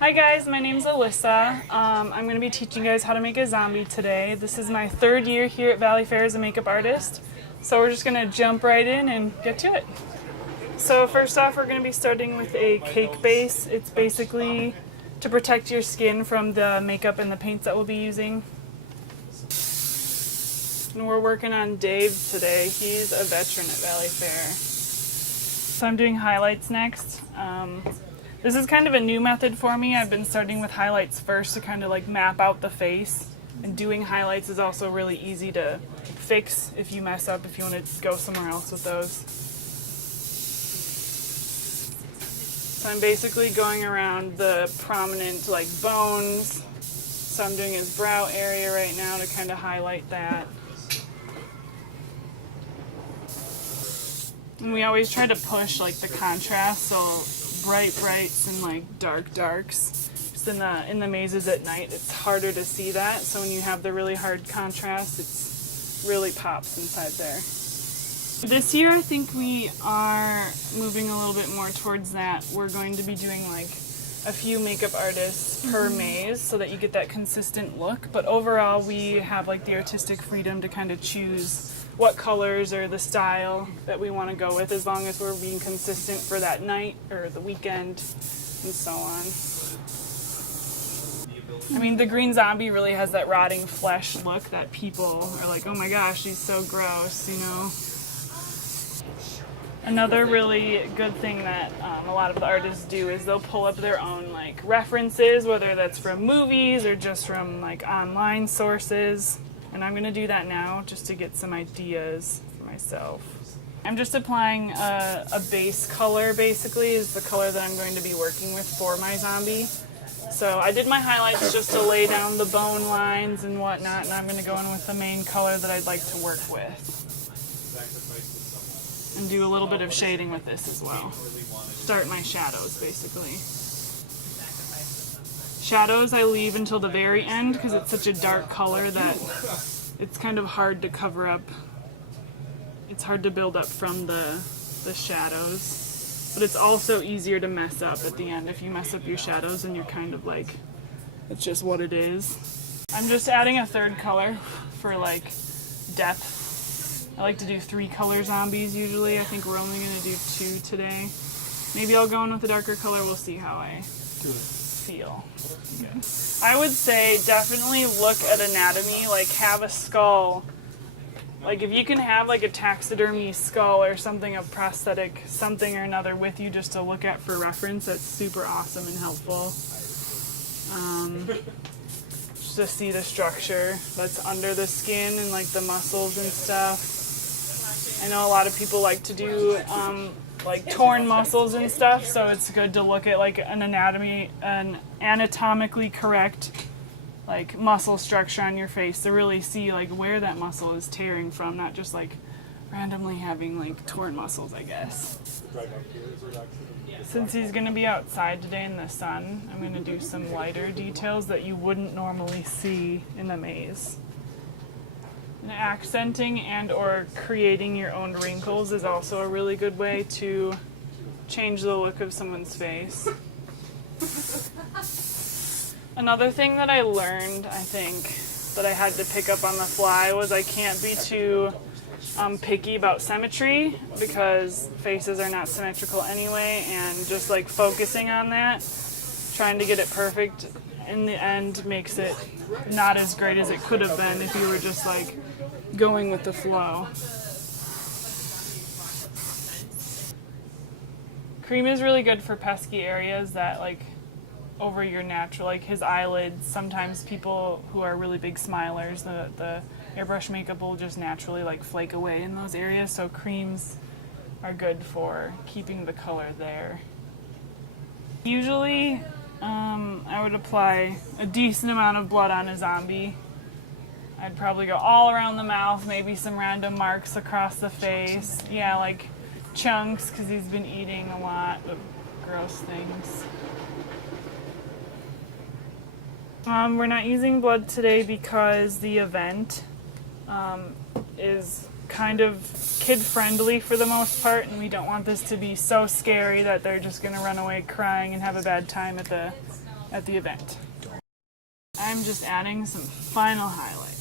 Hi guys, my name's Alyssa. I'm going to be teaching you guys how to make a zombie today. This is my third year here at Valleyfair as a makeup artist. So we're just going to jump right in and get to it. So first off, we're going to be starting with a cake base. It's basically to protect your skin from the makeup and the paints that we'll be using. And we're working on Dave today. He's a veteran at Valleyfair. So I'm doing highlights next. This is kind of a new method for me. I've been starting with highlights first to kind of like map out the face. And doing highlights is also really easy to fix if you mess up, if you want to go somewhere else with those. So I'm basically going around the prominent like bones. So I'm doing his brow area right now to kind of highlight that. And we always try to push like the contrast, so bright brights and like dark darks. Just in the mazes at night, it's harder to see that. So when you have the really hard contrast, it's really pops inside there. This year, I think we are moving a little bit more towards that. We're going to be doing like a few makeup artists per maze so that you get that consistent look. But overall, we have like the artistic freedom to kind of choose what colors or the style that we want to go with, as long as we're being consistent for that night or the weekend and so on. I mean, the green zombie really has that rotting flesh look that people are like, oh my gosh, she's so gross, you know. Another really good thing that a lot of the artists do is they'll pull up their own like references, whether that's from movies or just from like online sources. And I'm going to do that now just to get some ideas for myself. I'm just applying a base color, basically, is the color that I'm going to be working with for my zombie. So I did my highlights just to lay down the bone lines and whatnot, and I'm going to go in with the main color that I'd like to work with. And do a little bit of shading with this as well. Start my shadows, basically. Shadows I leave until the very end because it's such a dark color that it's kind of hard to cover up. It's hard to build up from the shadows. But it's also easier to mess up at the end. If you mess up your shadows and you're kind of like, it's just what it is. I'm just adding a third color for like depth. I like to do 3 color zombies usually. I think we're only going to do 2 today. Maybe I'll go in with a darker color. We'll see how I feel. Okay. I would say definitely look at anatomy, like have a skull. Like if you can have like a taxidermy skull or something, a prosthetic something or another with you just to look at for reference, that's super awesome and helpful. Just to see the structure that's under the skin and like the muscles and stuff. I know a lot of people like to do like torn muscles and stuff, so it's good to look at like an anatomically correct like muscle structure on your face to really see like where that muscle is tearing from, not just like randomly having like torn muscles, I guess. Since he's going to be outside today in the sun, I'm going to do some lighter details that you wouldn't normally see in the maze. And accenting and or creating your own wrinkles is also a really good way to change the look of someone's face. Another thing that I learned, I think, that I had to pick up on the fly was I can't be too picky about symmetry because faces are not symmetrical anyway, and just like focusing on that, trying to get it perfect in the end makes it not as great as it could have been if you were just like going with the flow. Cream is really good for pesky areas that like over your natural, like his eyelids. Sometimes people who are really big smilers, the airbrush makeup will just naturally like flake away in those areas, so creams are good for keeping the color there. Usually I would apply a decent amount of blood on a zombie. I'd probably go all around the mouth, maybe some random marks across the face. Yeah, like chunks, because he's been eating a lot of gross things. We're not using blood today because the event is kind of kid-friendly for the most part, and we don't want this to be so scary that they're just going to run away crying and have a bad time at the event. I'm just adding some final highlights.